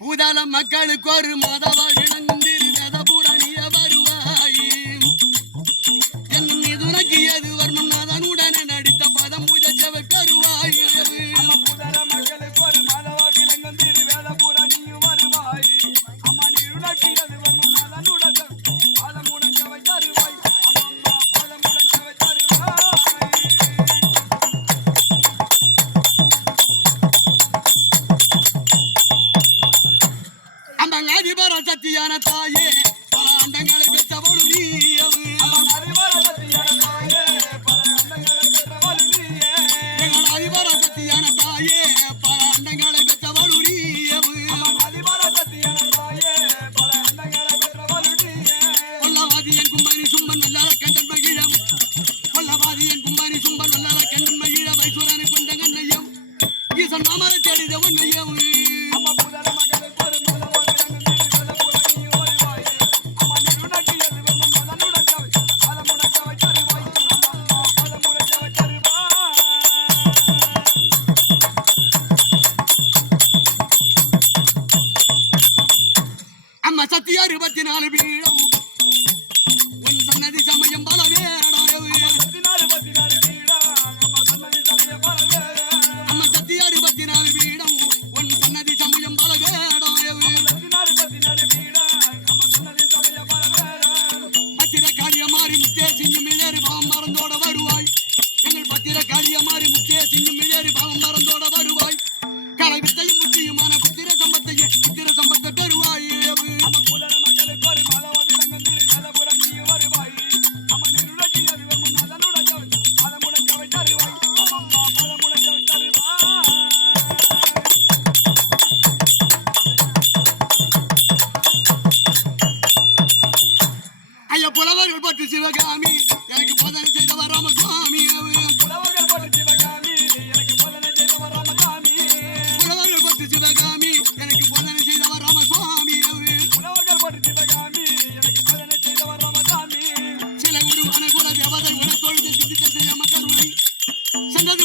பூதாள மக்களுக்கு ஒரு மாதவா இருபத்தி நாலு பீடம் உன் சன்னதி சமயம் பல வேடாயவு அம்மா சத்தியா இருபத்தி நாலு பீடம் உன் சன்னதி சமயம் பல வேடாயவு பத்திர காளிய மாறி முத்தே சிங்கம் மிளேறி பாவம் மறந்தோட வருவாய். எங்கள் பத்திர காளிய மாறி முத்தே சிங்கம் மிளேறி பாவம் மறந்தோட வருவாய். கலை வித்தையும் ஐயா புலவர்கள் பட்டு சிவகாமி எனக்கு போதனை செய்தவர் ராமசுவாமி புலவர்கள் பட்டு சிவகாமி எனக்கு போதனை செய்தவர் ராமசுவாமி சில உருவான குல தேவதை உனத்தொழுது சிந்தித்த செய்ய மக்களுரை சென்றது